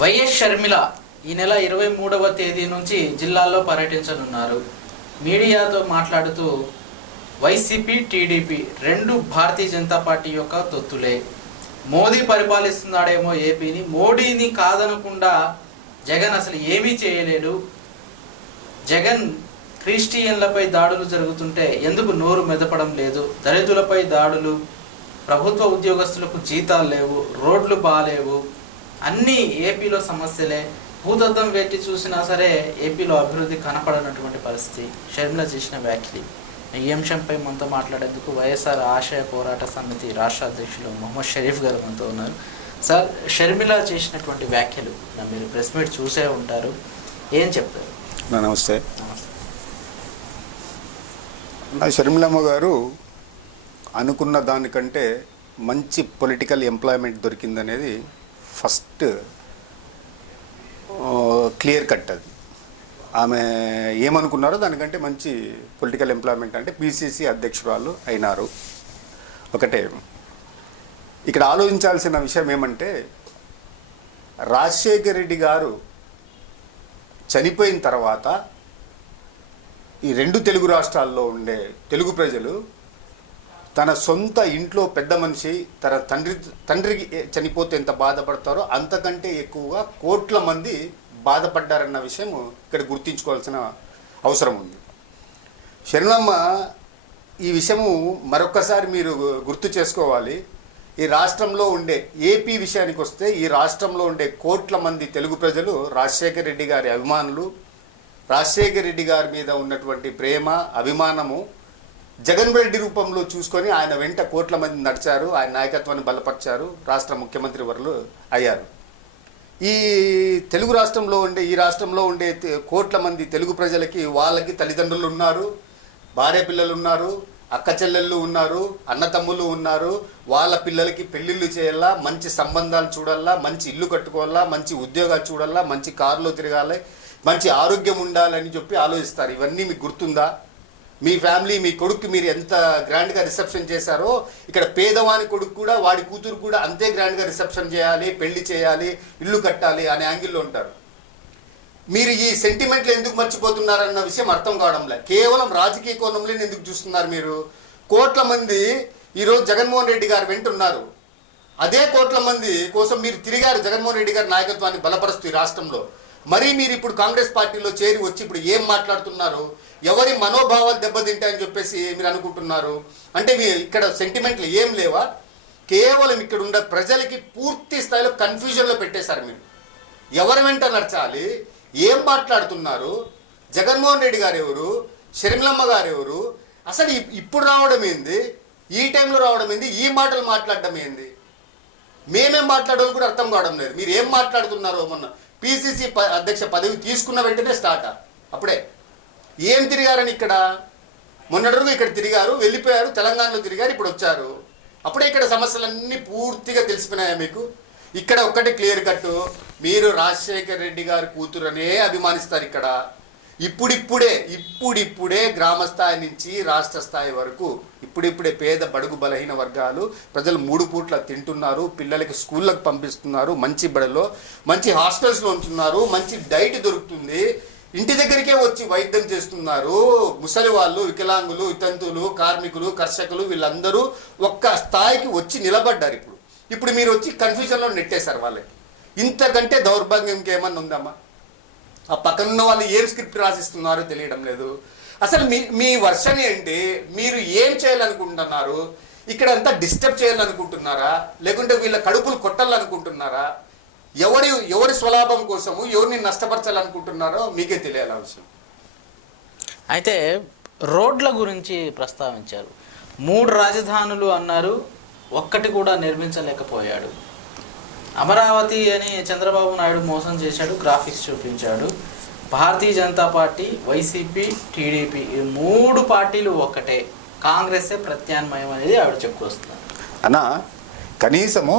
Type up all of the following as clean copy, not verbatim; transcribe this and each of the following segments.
YS Sharmila ఈ నెల 23వ తేదీ నుంచి జిల్లాలో పర్యటించనున్నారు. మీడియాతో మాట్లాడుతూ వైసీపీ టీడీపీ రెండు భారతీయ జనతా పార్టీ యొక్క తొత్తులే. మోదీ పరిపాలిస్తున్నాడేమో ఏపీని, మోడీని కాదనకుండా జగన్ అసలు ఏమీ చేయలేడు. జగన్ క్రిస్టియన్లపై దాడులు జరుగుతుంటే ఎందుకు నోరు మెదపడం లేదు, దళితులపై దాడులు, ప్రభుత్వ ఉద్యోగస్తులకు జీతాలు లేవు, రోడ్లు బాలేవు, అన్నీ ఏపీలో సమస్యలే. భూతద్దం పెట్టి చూసినా సరే ఏపీలో అభివృద్ధి కనపడనటువంటి పరిస్థితి. షర్మిల చేసిన వ్యాఖ్యలు. ఈ అంశంపై మనతో మాట్లాడేందుకు వైఎస్ఆర్ ఆశయ పోరాట సమితి రాష్ట్ర అధ్యక్షులు మొహమ్మద్ షరీఫ్ గారు మనతో ఉన్నారు. సార్, షర్మిల చేసినటువంటి వ్యాఖ్యలు మీరు ప్రెస్ మీట్ చూసే ఉంటారు, ఏం చెప్తారు? నమస్తే. షర్మిలమ్మ గారు అనుకున్న దానికంటే మంచి పొలిటికల్ ఎంప్లాయ్మెంట్ దొరికిందనేది ఫస్ట్ క్లియర్ కట్. అది ఆమె ఏమనుకున్నారో దానికంటే మంచి పొలిటికల్ ఎంప్లాయ్మెంట్ అంటే పిసిసి అధ్యక్షురాలు అయినారు. ఒకటే ఇక్కడ ఆలోచించాల్సిన విషయం ఏమంటే, రాజశేఖర్ రెడ్డి గారు చనిపోయిన తర్వాత ఈ రెండు తెలుగు రాష్ట్రాల్లో ఉండే తెలుగు ప్రజలు తన సొంత ఇంట్లో పెద్ద మనిషి తన తండ్రికి చనిపోతే ఎంత బాధపడతారో అంతకంటే ఎక్కువగా కోట్ల మంది బాధపడ్డారన్న విషయం ఇక్కడ గుర్తించుకోవాల్సిన అవసరం ఉంది. షర్మిలమ్మ ఈ విషయము మరొక్కసారి మీరు గుర్తు చేసుకోవాలి. ఈ రాష్ట్రంలో ఉండే ఏపీ విషయానికి వస్తే ఈ రాష్ట్రంలో ఉండే కోట్ల మంది తెలుగు ప్రజలు రాజశేఖర్ రెడ్డి గారి అభిమానులు. రాజశేఖర్ రెడ్డి గారి మీద ఉన్నటువంటి ప్రేమ అభిమానము జగన్ రెడ్డి రూపంలో చూసుకొని ఆయన వెంట కోట్ల మంది నడిచారు, ఆయన నాయకత్వాన్ని బలపరిచారు, రాష్ట్ర ముఖ్యమంత్రి వర్లు అయ్యారు. ఈ తెలుగు రాష్ట్రంలో ఉండే ఈ రాష్ట్రంలో ఉండే కోట్ల మంది తెలుగు ప్రజలకి వాళ్ళకి తల్లిదండ్రులు ఉన్నారు, భార్య పిల్లలు ఉన్నారు, అక్క చెల్లెళ్ళు ఉన్నారు, అన్నతమ్ములు ఉన్నారు. వాళ్ళ పిల్లలకి పెళ్ళిళ్ళు చేయాలా, మంచి సంబంధాలు చూడాలా, మంచి ఇల్లు కట్టుకోవాలా, మంచి ఉద్యోగాలు చూడాలా, మంచి కారులో తిరగాలి, మంచి ఆరోగ్యం ఉండాలని చెప్పి ఆలోచిస్తారు. ఇవన్నీ మీకు గుర్తుందా? మీ ఫ్యామిలీ మీ కొడుకు మీరు ఎంత గ్రాండ్గా రిసెప్షన్ చేశారో ఇక్కడ పేదవాని కొడుకు కూడా వాడి కూతురు కూడా అంతే గ్రాండ్గా రిసెప్షన్ చేయాలి, పెళ్లి చేయాలి, ఇల్లు కట్టాలి అనే యాంగిల్లో ఉంటారు. మీరు ఈ సెంటిమెంట్లు ఎందుకు మర్చిపోతున్నారన్న విషయం అర్థం కావడంలే. కేవలం రాజకీయ కోణంలో ఎందుకు చూస్తున్నారు మీరు? కోట్ల మంది ఈరోజు జగన్మోహన్ రెడ్డి గారు వెంటున్నారు. అదే కోట్ల మంది కోసం మీరు తిరిగారు జగన్మోహన్ రెడ్డి గారి నాయకత్వాన్ని బలపరుస్తూ ఈ రాష్ట్రంలో. మరి మీరు ఇప్పుడు కాంగ్రెస్ పార్టీలో చేరి వచ్చి ఇప్పుడు ఏం మాట్లాడుతున్నారు? ఎవరి మనోభావాలు దెబ్బతింటాయని చెప్పేసి మీరు అనుకుంటున్నారు? అంటే ఇక్కడ సెంటిమెంట్లు ఏం లేవా? కేవలం ఇక్కడ ఉండే ప్రజలకి పూర్తి స్థాయిలో కన్ఫ్యూజన్లో పెట్టేశారు. మీరు ఎవరి వెంట నడచాలి, ఏం మాట్లాడుతున్నారు, జగన్మోహన్ రెడ్డి గారు ఎవరు, షర్మిలమ్మ గారు ఎవరు, అసలు ఇప్పుడు రావడం ఏంది, ఈ టైంలో రావడం ఏంది, ఈ మాటలు మాట్లాడడం ఏంది, మేమేం మాట్లాడాలి కూడా అర్థం కావడం లేదు. మీరు ఏం మాట్లాడుతున్నారో మొన్న పిసిసి అధ్యక్ష పదవి తీసుకున్న వెంటనే స్టార్ట్. అప్పుడే ఏం తిరిగారని ఇక్కడ మొన్నటి రోజు ఇక్కడ తిరిగారు, వెళ్ళిపోయారు, తెలంగాణలో తిరిగారు, ఇప్పుడు వచ్చారు. అప్పుడే ఇక్కడ సమస్యలన్నీ పూర్తిగా తెలిసిపోయినాయా మీకు? ఇక్కడ ఒక్కటే క్లియర్ కట్, మీరు రాజశేఖర్ రెడ్డి గారి కూతురనే అభిమానిస్తారు. ఇక్కడ ఇప్పుడిప్పుడే గ్రామ స్థాయి నుంచి రాష్ట్ర స్థాయి వరకు ఇప్పుడిప్పుడే పేద బడుగు బలహీన వర్గాలు ప్రజలు 3 పూట్ల తింటున్నారు, పిల్లలకి స్కూళ్ళకు పంపిస్తున్నారు, మంచి బడిలో మంచి హాస్టల్స్లో ఉంటున్నారు, మంచి డైట్ దొరుకుతుంది, ఇంటి దగ్గరికే వచ్చి వైద్యం చేస్తున్నారు. ముసలి వాళ్ళు, వికలాంగులు, వితంతువులు, కార్మికులు, కర్షకులు వీళ్ళందరూ ఒక్క స్థాయికి వచ్చి నిలబడ్డారు. ఇప్పుడు మీరు వచ్చి కన్ఫ్యూజన్లో నెట్టేశారు వాళ్ళకి. ఇంతకంటే దౌర్భాగ్యం ఇంకేమన్నా ఉందమ్మా? ఆ పక్కనున్న వాళ్ళు ఏం స్క్రిప్ట్ రాసిస్తున్నారో తెలియడం లేదు. అసలు మీ వర్షన్ ఏంటి? మీరు ఏం చేయాలనుకుంటున్నారు? ఇక్కడ అంతా డిస్టర్బ్ చేయాలనుకుంటున్నారా, లేకుంటే వీళ్ళ కడుపులు కొట్టాలనుకుంటున్నారా? ఎవరి స్వలాభం కోసము ఎవరిని నష్టపరచాలనుకుంటున్నారో మీకే తెలియాలి అవసరం. అయితే రోడ్ల గురించి ప్రస్తావించారు. 3 రాజధానులు అన్నారు, ఒక్కటి కూడా నిర్మించలేకపోయాడు. అమరావతి అని చంద్రబాబు నాయుడు మోసం చేశాడు, గ్రాఫిక్స్ చూపించాడు. Bharatiya Janata party, YCP, TDP ఈ 3 పార్టీలు ఒక్కటే, కాంగ్రెసే ప్రత్యామ్నాయం అనేది ఆవిడ చెప్పుకొస్తున్నారు. అన్నా కనీసము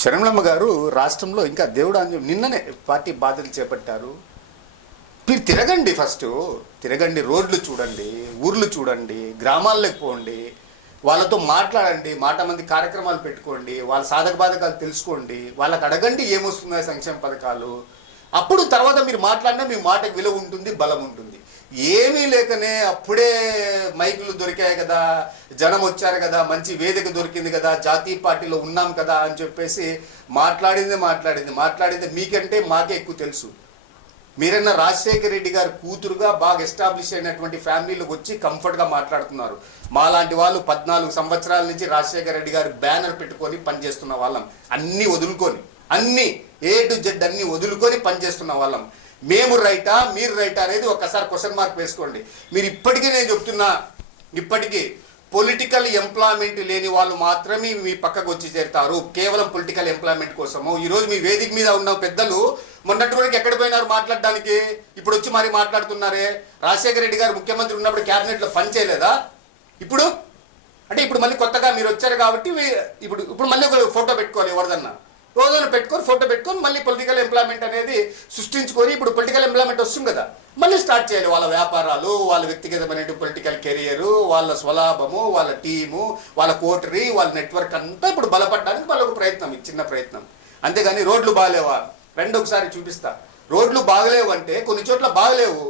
షర్మిలమ్మ గారు రాష్ట్రంలో ఇంకా దేవుడు నిన్ననే పార్టీ బాధ్యతలు చేపట్టారు. మీరు తిరగండి, ఫస్ట్ తిరగండి, రోడ్లు చూడండి, ఊర్లు చూడండి, గ్రామాల్లోకి పోండి, వాళ్ళతో మాట్లాడండి, మాట మంది కార్యక్రమాలు పెట్టుకోండి, వాళ్ళ సాధక బాధకాలు తెలుసుకోండి, వాళ్ళకి అడగండి ఏమొస్తున్నాయి సంక్షేమ పథకాలు. అప్పుడు తర్వాత మీరు మాట్లాడినా మీ మాటకు విలువ ఉంటుంది, బలం ఉంటుంది. ఏమీ లేకనే అప్పుడే మైకులు దొరికాయి కదా, జనం వచ్చారు కదా, మంచి వేదిక దొరికింది కదా, జాతీయ పార్టీలో ఉన్నాం కదా అని చెప్పేసి మాట్లాడింది మీకంటే మాకే ఎక్కువ తెలుసు. మీరన్నా రాజశేఖర రెడ్డి గారి కూతురుగా బాగా ఎస్టాబ్లిష్ అయినటువంటి ఫ్యామిలీలోకి వచ్చి కంఫర్ట్గా మాట్లాడుతున్నారు. మాలాంటి వాళ్ళు 14 సంవత్సరాల నుంచి రాజశేఖర రెడ్డి గారి బ్యానర్ పెట్టుకొని పనిచేస్తున్న వాళ్ళం. అన్నీ వదులుకొని, అన్నీ A to Z అన్నీ వదులుకొని పనిచేస్తున్న వాళ్ళం. మేము రైటా మీరు రైటా అనేది ఒక్కసారి క్వశ్చన్ మార్క్ వేసుకోండి. మీరు ఇప్పటికీ నేను చెప్తున్నా, ఇప్పటికీ పొలిటికల్ ఎంప్లాయ్మెంట్ లేని వాళ్ళు మాత్రమే మీ పక్కకు వచ్చి చేరుతారు, కేవలం పొలిటికల్ ఎంప్లాయ్మెంట్ కోసము. ఈరోజు మీ వేదిక మీద ఉన్న పెద్దలు మొన్నటి వరకు ఎక్కడ పోయినారు మాట్లాడడానికి? ఇప్పుడు వచ్చి మరి మాట్లాడుతున్నారే. రాజశేఖర రెడ్డి గారు ముఖ్యమంత్రి ఉన్నప్పుడు క్యాబినెట్లో పని చేయలేదా? ఇప్పుడు అంటే ఇప్పుడు మళ్ళీ కొత్తగా మీరు వచ్చారు కాబట్టి ఇప్పుడు మళ్ళీ ఒక ఫోటో పెట్టుకోవాలి, ఎవరిదన్నా రోజున పెట్టుకొని ఫోటో పెట్టుకొని మళ్ళీ పొలిటికల్ ఎంప్లాయ్మెంట్ అనేది సృష్టించుకొని ఇప్పుడు పొలిటికల్ ఎంప్లాయ్మెంట్ వస్తుంది కదా, మళ్ళీ స్టార్ట్ చేయాలి. వాళ్ళ వ్యాపారాలు, వాళ్ళ వ్యక్తిగతమైన పొలిటికల్ కెరియరు, వాళ్ళ స్వలాభము, వాళ్ళ టీము, వాళ్ళ కోటరీ, వాళ్ళ నెట్వర్క్ అంతా ఇప్పుడు బలపడడానికి వాళ్ళ ఒక ప్రయత్నం, చిన్న ప్రయత్నం. అంతేగాని రోడ్లు బాగలేవా రెండు ఒకసారి చూపిస్తా. రోడ్లు బాగలేవు అంటే కొన్ని చోట్ల బాగలేవు.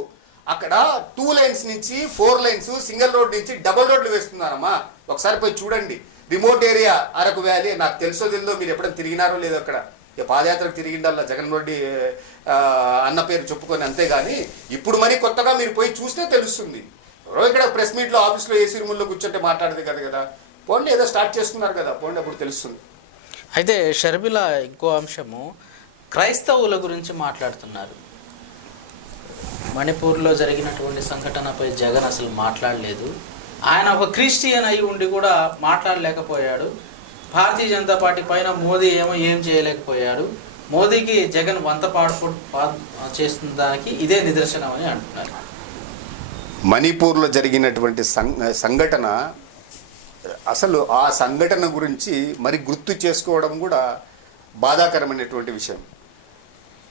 అక్కడ 2 lanes నుంచి 4 lanes, సింగిల్ రోడ్ నుంచి డబుల్ రోడ్లు వేస్తున్నారమ్మా. ఒకసారి పోయి చూడండి. రిమోట్ ఏరియా అరకు వ్యాలీ, నాకు తెలుసో తెలియదో, మీరు ఎప్పుడైనా తిరిగినారో లేదో అక్కడ. పాదయాత్రకు తిరిగిండల్లా జగన్ రెడ్డి అన్న పేరు చెప్పుకొని, అంతేగాని ఇప్పుడు మరి కొత్తగా మీరు పోయి చూస్తే తెలుస్తుంది. ఇక్కడ ప్రెస్ మీట్లో ఆఫీస్లో ఏసీ రూముల్లో కూర్చుంటే మాట్లాడదు కదా. పోండి, ఏదో స్టార్ట్ చేస్తున్నారు కదా, పోండి, అప్పుడు తెలుస్తుంది. అయితే షర్మిల ఇంకో అంశము, క్రైస్తవుల గురించి మాట్లాడుతున్నారు. మణిపూర్లో జరిగినటువంటి సంఘటనపై జగన్ అసలు మాట్లాడలేదు. ఆయన ఒక క్రిస్టియన్ అయి ఉండి కూడా మాట్లాడలేకపోయాడు. భారతీయ జనతా పార్టీ పైన మోదీ ఏం చేయలేకపోయాడు. మోదీకి జగన్ వంతపాడు చేస్తున్న దానికి ఇదే నిదర్శనం అని అంటున్నారు. మణిపూర్లో జరిగినటువంటి సంఘటన, అసలు ఆ సంఘటన గురించి మరి గుర్తు చేసుకోవడం కూడా బాధాకరమైనటువంటి విషయం.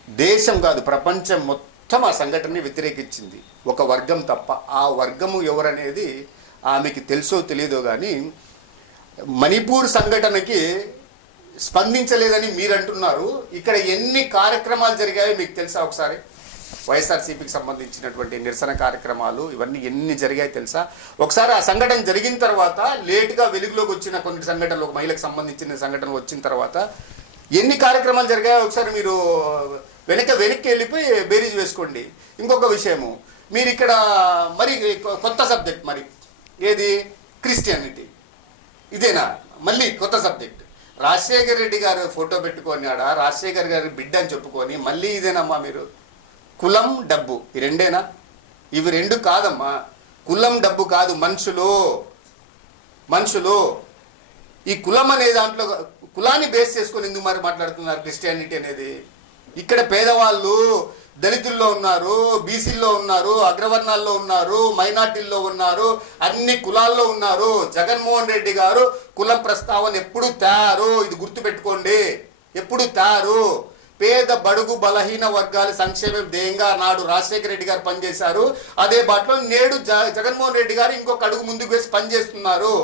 దేశం కాదు, ప్రపంచం మొత్తం ఆ సంఘటనని వ్యతిరేకించింది, ఒక వర్గం తప్ప. ఆ వర్గము ఎవరనేది ఆమెకి తెలుసో తెలియదో కానీ మణిపూర్ సంఘటనకి స్పందించలేదని మీరు అంటున్నారు. ఇక్కడ ఎన్ని కార్యక్రమాలు జరిగాయో మీకు తెలుసా? ఒకసారి వైఎస్ఆర్సీపీకి సంబంధించినటువంటి నిరసన కార్యక్రమాలు ఇవన్నీ ఎన్ని జరిగాయో తెలుసా? ఒకసారి ఆ సంఘటన జరిగిన తర్వాత లేటుగా వెలుగులోకి వచ్చిన కొన్ని సంఘటనలు, ఒక మహిళకు సంబంధించిన సంఘటనలు వచ్చిన తర్వాత ఎన్ని కార్యక్రమాలు జరిగాయో ఒకసారి మీరు వెనక్కి వెళ్ళిపోయి బేరీజ్ వేసుకోండి. ఇంకొక విషయము, మీరు ఇక్కడ మరి కొత్త సబ్జెక్ట్, మరి ఏది క్రిస్టియానిటీ, ఇదేనా మళ్ళీ కొత్త సబ్జెక్ట్? రాజశేఖర రెడ్డి గారు ఫోటో పెట్టుకొని ఆడ రాజశేఖర్ గారి బిడ్డ అని చెప్పుకొని మళ్ళీ ఇదేనమ్మా మీరు? కులం డబ్బు ఈ రెండేనా? ఇవి రెండు కాదమ్మా. కులం డబ్బు కాదు, మనుషులు. ఈ కులం అనే దాంట్లో కులాన్ని బేస్ చేసుకొని ఎందుకు మరి మాట్లాడుతున్నారు క్రిస్టియానిటీ అనేది? ఇక్కడ పేదవాళ్ళు దళితుల్లో ఉన్నారు, బీసీల్లో ఉన్నారు, అగ్రవర్ణాల్లో ఉన్నారు, మైనార్టీల్లో ఉన్నారు, అన్ని కులాల్లో ఉన్నారు. జగన్మోహన్ రెడ్డి గారు కులం ప్రస్తావన ఎప్పుడు తయారు, ఇది గుర్తుపెట్టుకోండి, ఎప్పుడు తయారు. పేద బడుగు బలహీన వర్గాల సంక్షేమం ధ్యేయంగా నాడు రాజశేఖర రెడ్డి గారు పనిచేశారు. అదే బాటలో నేడు జగన్మోహన్ రెడ్డి గారు ఇంకొక అడుగు ముందుకు వేసి పనిచేస్తున్నారు.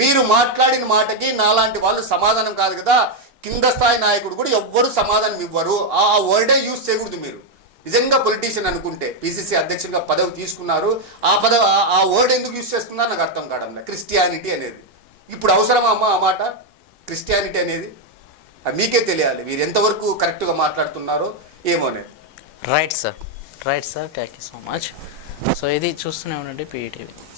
మీరు మాట్లాడిన మాటకి నాలాంటి వాళ్ళు సమాధానం కాదు కదా, కింద స్థాయి నాయకుడు కూడా ఎవ్వరు సమాధానం ఇవ్వరు. ఆ వర్డే యూజ్ చేయకూడదు. మీరు నిజంగా పొలిటీషియన్ అనుకుంటే పిసిసి అధ్యక్షుడిగా పదవి తీసుకున్నారు, ఆ వర్డ్ ఎందుకు యూజ్ చేస్తున్నారో నాకు అర్థం కావడం లేదు. క్రిస్టియానిటీ అనేది ఇప్పుడు అవసరమా అమ్మా ఆ మాట? క్రిస్టియానిటీ అనేది అది మీకే తెలియాలి, మీరు ఎంతవరకు కరెక్ట్గా మాట్లాడుతున్నారో ఏమో అనేది. Right sir, thank you so much. So ఇది చూస్తూనే ఉండండి PETV.